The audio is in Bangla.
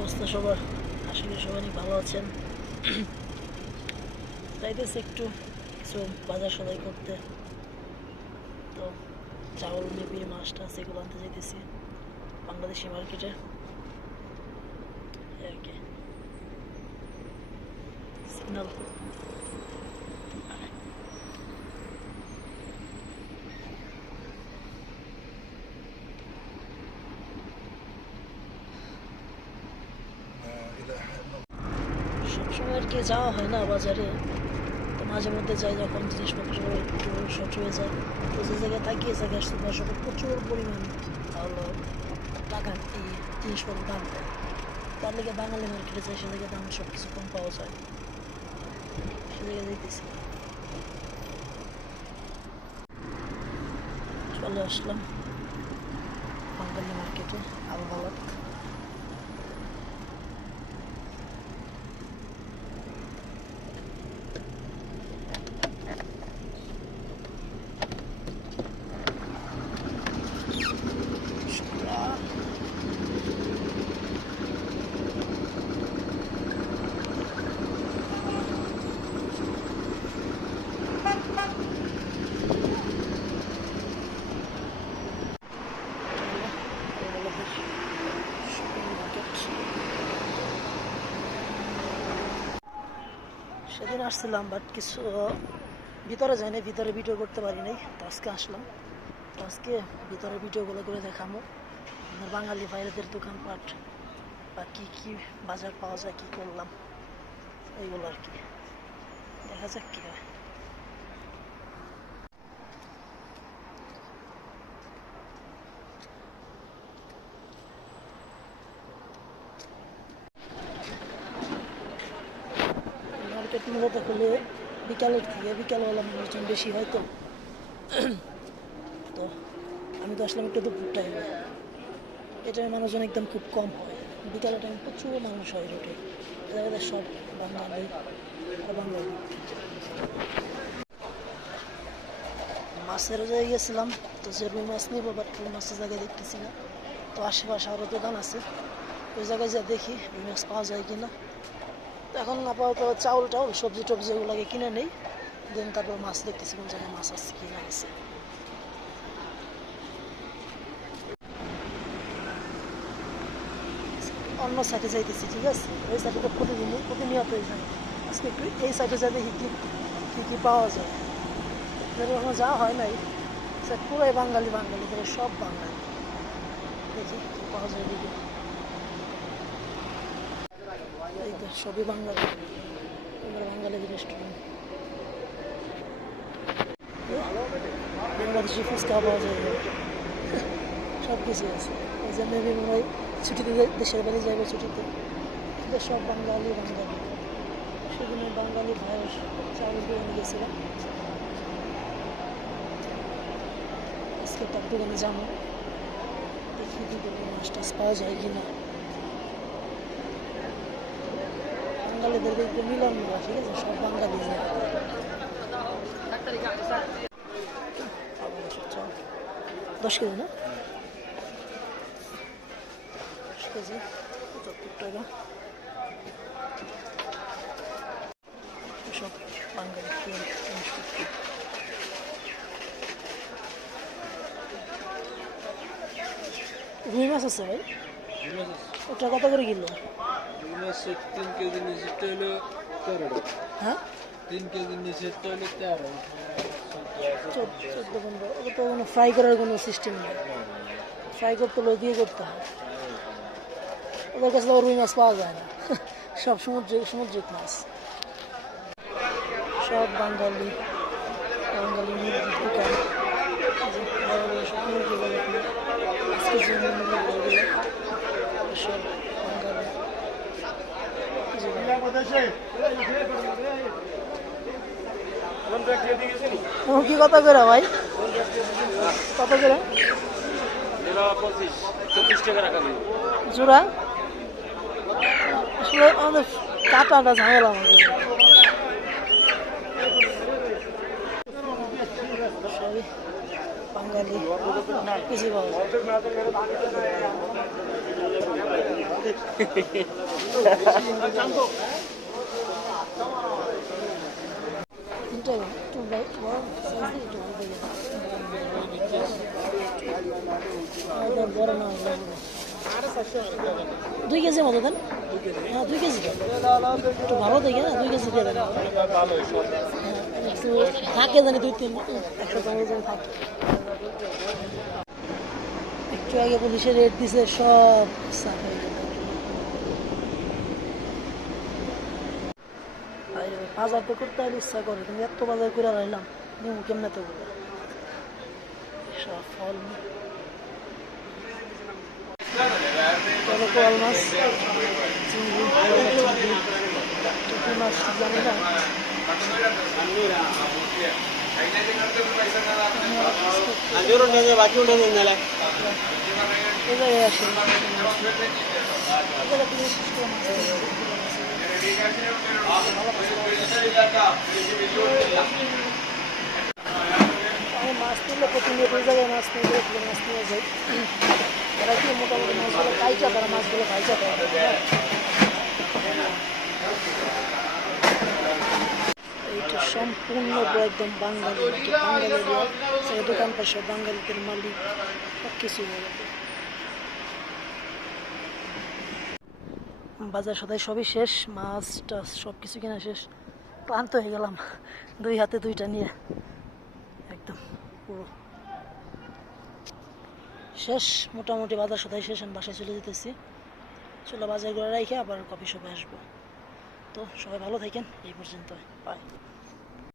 অবস্থা সবার? আসলে সবাই ভালো আছেন। যাইতেছে একটু কিছু বাজার সদাই করতে। তো চাউল মেপি মাছ টাছ এগুলো আনতে যাইতেছি বাংলাদেশি মার্কেটে আর কি। সিগন্যাল সবসময় আর কি যাওয়া হয় না বাজারে, তো মাঝে মধ্যে যাই যখন জিনিসপত্র একটু শর্ট হয়ে যায়। তো যে জায়গায় থাকি এই জায়গায় আসতে দর্শকের প্রচুর পরিমাণ হলো টাকা এই জিনিসপত্র দাম দেয়। তার লেগে বাঙালি মার্কেটে যায়, সে জায়গায় দাম সব কিছু কম পাওয়া যায়, সে জায়গায় যাইতেছি। চলে আসলাম বাঙালি মার্কেটে আলবালাত। সেদিন আসছিলাম বাট কিছু ভিতরে যাইনি, ভিতরে ভিডিও করতে পারি নাই। তো আজকে আসলাম, তো আজকে ভিতরে ভিডিওগুলো করে দেখামো আপনার বাঙালি বাইরেদের দোকানপাট বা কী কী বাজার পাওয়া যায়, কী করলাম এইগুলো আর কি। দেখা যাক কী হয়। মার্কেট মূলত হলে বিকালের থেকে, বিকালবেলা মানুষজন বেশি হয়। তো তো আমি তো আসলাম একটু দুপুর টাইমে, এটাই মানুষজন একদম খুব কম হয়। বিকালের টাইম প্রচুর মানুষ হয় রোডে, জায়গাটা সব বাঙালি আর বাঙালি। মাছের জায়গায় গেছিলাম, তো যে রুই মাছ নিবো বাট রুই মাছের জায়গায় দেখতেছি না। তো আশেপাশে আরও দোকান আছে, ওই জায়গায় যা দেখি রুই মাছ পাওয়া যায় কিনা। তো এখন আপাতত চাউল টাউল সবজি টবজি এগুলোকে কিনে নেই, দেন তারপর মাছ দেখতেছি কোন জায়গায় মাছ আছে কিনা আছে। অন্য সাইডে যাইতেছি, ঠিক আছে? ওই সাইডে তো প্রতিনিয়তই যাই। আজকে একটু এই সাইডে যা দেখি কী কী কী পাওয়া যায়। এখনো যাওয়া হয় নাই। পুরাই বাঙালি, বাঙালি ধরে সব বাঙালি। দেখি কী পাওয়া যায় দেখি। এই তো সবই বাঙালি, এবার বাঙালিদের রেস্টুরেন্ট। বাংলাদেশি ফুচকা পাওয়া যায়, সব কিছু আছে। এই যে মেবি মনে হয় ছুটিতে দেশের বাড়ি যাবে ছুটিতে, সব বাঙালি বাঙালি। সেদিন বাঙালি ভাইয়ের চাউল দিয়ে নিয়ে গেছিলাম। আজকে তার দোকানে যাবো, দেখি দোকানে মাছ টাছ পাওয়া যায় কিনা। বাঙালিদের দেখবে মিলন মেলা, ঠিক আছে? সব বাঙালি যায়। 10 কেজি না, 10 কেজি 75 টাকা। সব বাঙালি জিনিসপত্র। রুই মাছ আছে ভাই, ওটা কত করে কিলো? 3 কেজি নিচে হলো 13 টাকা। হ্যাঁ, 3 কেজি নিচে হলো 13। 14-15। ওটা তো কোনো ফ্রাই করার কোনো সিস্টেম নেই, ফ্রাই করতে হলে দিয়ে করতে হয়। ওদের কাছে তো রুই মাছ পাওয়া যায় না, সব সামুদ্রিক মাছ। সব বাঙালি বাঙালি মুরগির দোকান। বড় বড় সব মুরগিগুলো দেখুন, আজকে যে মুরগিগুলো সব বাঙালি। কি কত করে ভাই, কত করে জোড়া? আসলে আমাদের কাটাটা ঝামেলা আমাদের। সবই বাঙালি কিছু পাওয়া যায়। তিনটা একটু বড় সাইজ দিয়ে একটু বড় দিয়ে বড় না 2 কেজি মতো দেন। হ্যাঁ 2 কেজি দেন, একটু ভালো দেখে না 2 কেজি দিয়ে দেন। একটু থাকে জানি 2-3 150 জন থাকে। একটু আগে পুলিশের রেট দিছে সব সাফ হয়ে গেল। বাজার তো করতে আর ইচ্ছা করে কিন্তু এত বাজার করে রাখলাম নিমু কেমনে তো করে সব ফল কোয়াল মাছ চিংড়ি পুঁটি মাছ জানি না এই জায়গায় আসে আমি মাছ তুললে প্রতিনিয়ত ওই জায়গায় মাছ নিয়ে যাই। এরা কি মোটামুটি মাছগুলো খাইছে, তারা মাছগুলো খাইছে। এইটা সম্পূর্ণ একদম বাঙালি দোকান পাশে বাঙালিদের মালিক সব কিছু বাজার সদাই সবই শেষ, মাছ টাছ সব কিছু কেনা শেষ। ক্লান্ত হয়ে গেলাম 2 হাতে 2টা নিয়ে, একদম পুরো শেষ। মোটামুটি বাজার সদাই শেষ, আমি বাসায় চলে যেতেছি। চলো বাজার করে রেখে আবার কফি শপে আসবো। তো সবাই ভালো থাকেন, এই পর্যন্ত, বাই।